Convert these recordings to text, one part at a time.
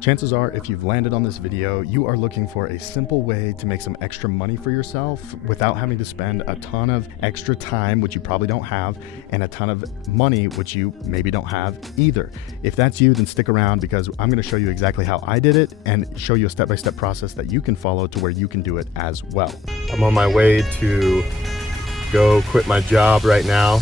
Chances are, if you've landed on this video, you are looking for a simple way to make some extra money for yourself without having to spend a ton of extra time, which you probably don't have, and a ton of money, which you maybe don't have either. If that's you, then stick around because I'm going to show you exactly how I did it and show you a step-by-step process that you can follow to where you can do it as well. I'm on my way to go quit my job right now.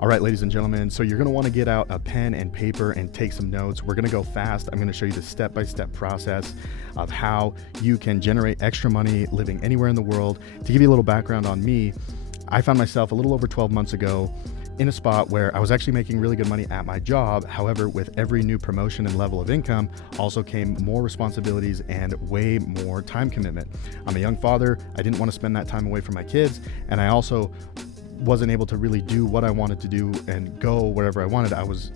All right, ladies and gentlemen, so you're gonna wanna get out a pen and paper and take some notes. We're gonna go fast. I'm gonna show you the step-by-step process of how you can generate extra money living anywhere in the world. To give you a little background on me, I found myself a little over 12 months ago in a spot where I was actually making really good money at my job. However, with every new promotion and level of income also came more responsibilities and way more time commitment. I'm a young father. I didn't want to spend that time away from my kids, and I also wasn't able to really do what I wanted to do and go wherever I wanted. I was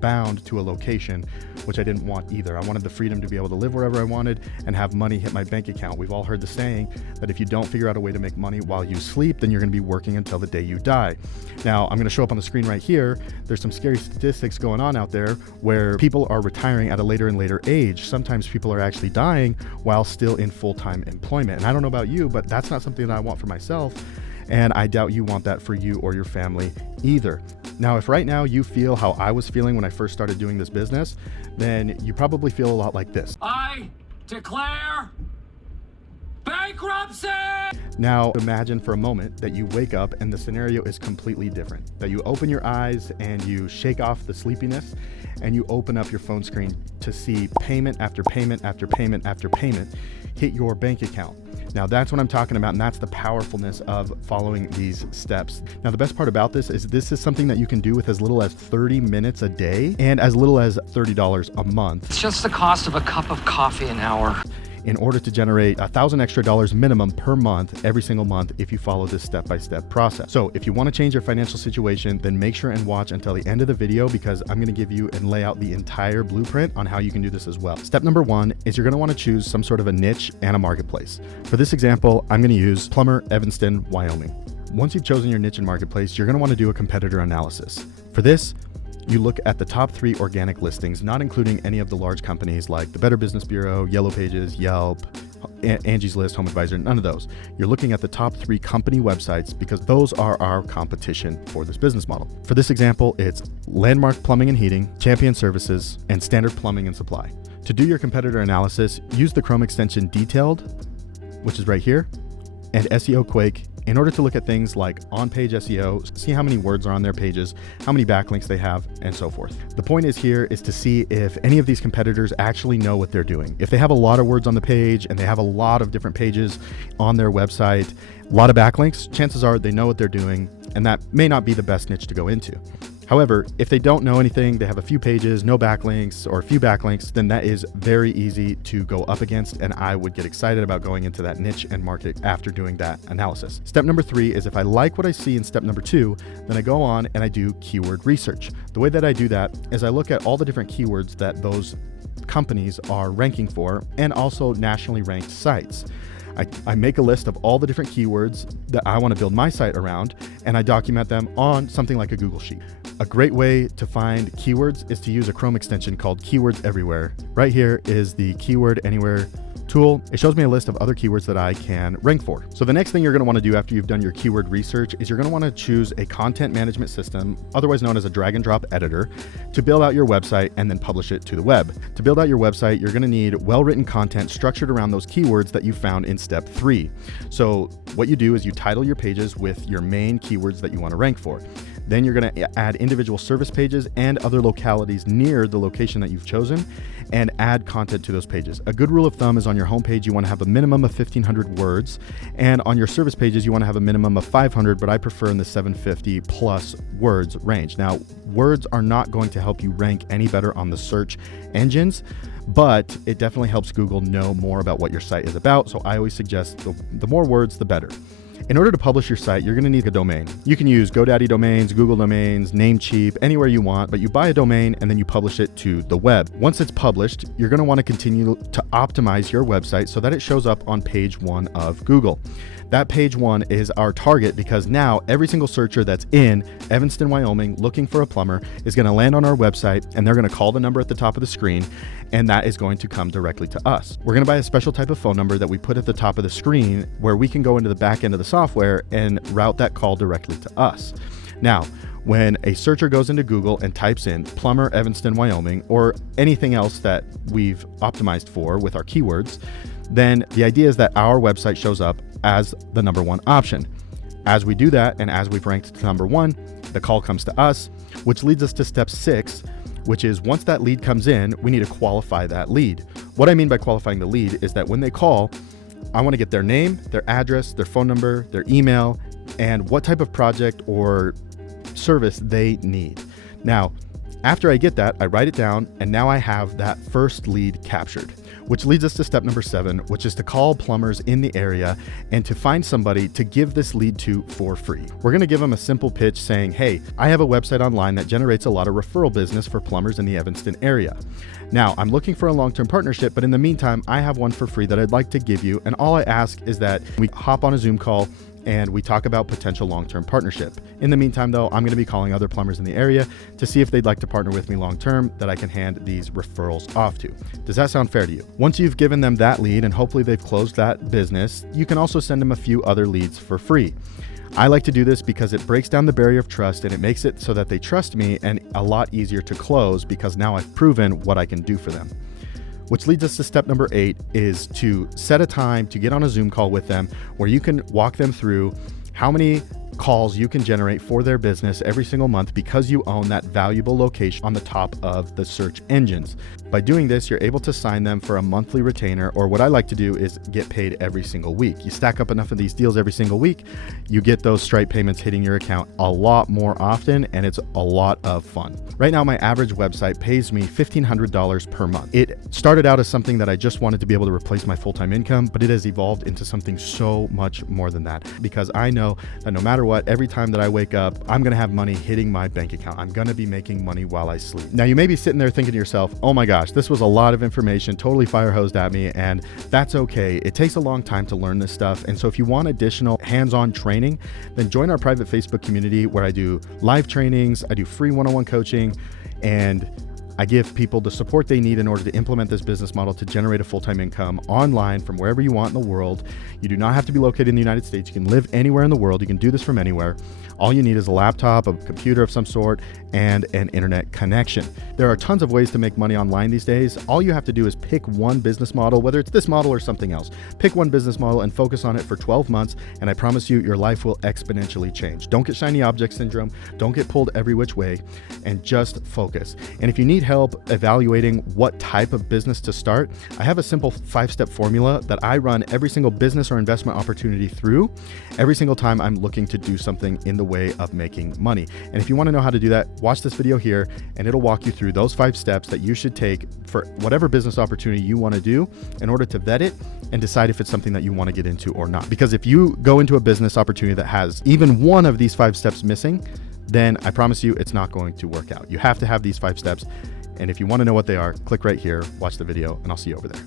bound to a location, which I didn't want either. I wanted the freedom to be able to live wherever I wanted and have money hit my bank account. We've all heard the saying that if you don't figure out a way to make money while you sleep, then you're going to be working until the day you die. Now, I'm going to show up on the screen right here. There's some scary statistics going on out there where people are retiring at a later and later age. Sometimes people are actually dying while still in full-time employment. And I don't know about you, but that's not something that I want for myself. And I doubt you want that for you or your family either. Now, if right now you feel how I was feeling when I first started doing this business, then you probably feel a lot like this. I declare bankruptcy! Now, imagine for a moment that you wake up and the scenario is completely different. That you open your eyes and you shake off the sleepiness and you open up your phone screen to see payment after payment after payment after payment hit your bank account. Now that's what I'm talking about, and that's the powerfulness of following these steps. Now the best part about this is something that you can do with as little as 30 minutes a day and as little as $30 a month. It's just the cost of a cup of coffee an hour. In order to generate $1,000 extra minimum per month, every single month, if you follow this step-by-step process. So if you want to change your financial situation, then make sure and watch until the end of the video because I'm going to give you and lay out the entire blueprint on how you can do this as well. Step number one is you're going to want to choose some sort of a niche and a marketplace. For this example, I'm going to use Plummer, Evanston, Wyoming. Once you've chosen your niche and marketplace, you're going to want to do a competitor analysis. For this, you look at the top 3 organic listings, not including any of the large companies like the Better Business Bureau, Yellow Pages, Yelp, Angie's List, Home Advisor, none of those. You're looking at the top 3 company websites because those are our competition for this business model. For this example, it's Landmark Plumbing and Heating, Champion Services, and Standard Plumbing and Supply. To do your competitor analysis, use the Chrome extension Detailed, which is right here, and SEO Quake in order to look at things like on-page SEO, see how many words are on their pages, how many backlinks they have, and so forth. The point is here is to see if any of these competitors actually know what they're doing. If they have a lot of words on the page and they have a lot of different pages on their website, a lot of backlinks, chances are they know what they're doing, and that may not be the best niche to go into. However, if they don't know anything, they have a few pages, no backlinks, or a few backlinks, then that is very easy to go up against, and I would get excited about going into that niche and market after doing that analysis. Step number 3 is if I like what I see in step number 2, then I go on and I do keyword research. The way that I do that is I look at all the different keywords that those companies are ranking for and also nationally ranked sites. I make a list of all the different keywords that I want to build my site around, and I document them on something like a Google Sheet. A great way to find keywords is to use a Chrome extension called Keywords Everywhere. Right here is the Keyword Anywhere tool. It shows me a list of other keywords that I can rank for. So the next thing you're going to want to do after you've done your keyword research is you're going to want to choose a content management system, otherwise known as a drag and drop editor, to build out your website and then publish it to the web. To build out your website, you're going to need well-written content structured around those keywords that you found in step 3. So what you do is you title your pages with your main keywords that you want to rank for. Then you're going to add individual service pages and other localities near the location that you've chosen and add content to those pages. A good rule of thumb is on your homepage, you want to have a minimum of 1,500 words, and on your service pages, you want to have a minimum of 500, but I prefer in the 750 plus words range. Now, words are not going to help you rank any better on the search engines, but it definitely helps Google know more about what your site is about. So I always suggest the more words, the better. In order to publish your site, you're going to need a domain. You can use GoDaddy domains, Google domains, Namecheap, anywhere you want, but you buy a domain and then you publish it to the web. Once it's published, you're going to want to continue to optimize your website so that it shows up on page 1 of Google. That page 1 is our target because now every single searcher that's in Evanston, Wyoming looking for a plumber is going to land on our website, and they're going to call the number at the top of the screen, and that is going to come directly to us. We're going to buy a special type of phone number that we put at the top of the screen where we can go into the back end of the software and route that call directly to us. Now, when a searcher goes into Google and types in plumber Evanston, Wyoming, or anything else that we've optimized for with our keywords, then the idea is that our website shows up as the number 1 option. As we do that, and as we've ranked to number 1, the call comes to us, which leads us to step 6, which is once that lead comes in, we need to qualify that lead. What I mean by qualifying the lead is that when they call, I want to get their name, their address, their phone number, their email, and what type of project or service they need. Now, after I get that, I write it down, and now I have that first lead captured, which leads us to step number 7, which is to call plumbers in the area and to find somebody to give this lead to for free. We're going to give them a simple pitch saying, hey, I have a website online that generates a lot of referral business for plumbers in the Evanston area. Now, I'm looking for a long-term partnership, but in the meantime, I have one for free that I'd like to give you. And all I ask is that we hop on a Zoom call and we talk about potential long-term partnership. In the meantime, though, I'm going to be calling other plumbers in the area to see if they'd like to partner with me long-term that I can hand these referrals off to. Does that sound fair to you? Once you've given them that lead and hopefully they've closed that business, you can also send them a few other leads for free. I like to do this because it breaks down the barrier of trust and it makes it so that they trust me and a lot easier to close because now I've proven what I can do for them. Which leads us to step number 8 is to set a time to get on a Zoom call with them where you can walk them through how many calls you can generate for their business every single month because you own that valuable location on the top of the search engines. By doing this, you're able to sign them for a monthly retainer, or what I like to do is get paid every single week. You stack up enough of these deals every single week, you get those Stripe payments hitting your account a lot more often, and it's a lot of fun. Right now, my average website pays me $1,500 per month. It started out as something that I just wanted to be able to replace my full-time income, but it has evolved into something so much more than that because I know that no matter what, every time that I wake up, I'm going to have money hitting my bank account. I'm going to be making money while I sleep. Now, you may be sitting there thinking to yourself, oh my gosh, this was a lot of information, totally fire hosed at me, and that's okay. It takes a long time to learn this stuff. And so if you want additional hands-on training, then join our private Facebook community where I do live trainings, I do free one-on-one coaching, and I give people the support they need in order to implement this business model to generate a full-time income online from wherever you want in the world. You do not have to be located in the United States. You can live anywhere in the world. You can do this from anywhere. All you need is a laptop, a computer of some sort, and an internet connection. There are tons of ways to make money online these days. All you have to do is pick one business model, whether it's this model or something else. Pick one business model and focus on it for 12 months, and I promise you, your life will exponentially change. Don't get shiny object syndrome. Don't get pulled every which way, and just focus. And if you need help evaluating what type of business to start, I have a simple 5-step formula that I run every single business or investment opportunity through every single time I'm looking to do something in the way of making money. And if you want to know how to do that, watch this video here and it'll walk you through those 5 steps that you should take for whatever business opportunity you want to do in order to vet it and decide if it's something that you want to get into or not. Because if you go into a business opportunity that has even one of these 5 steps missing, then I promise you it's not going to work out. You have to have these 5 steps. And if you want to know what they are, click right here, watch the video, and I'll see you over there.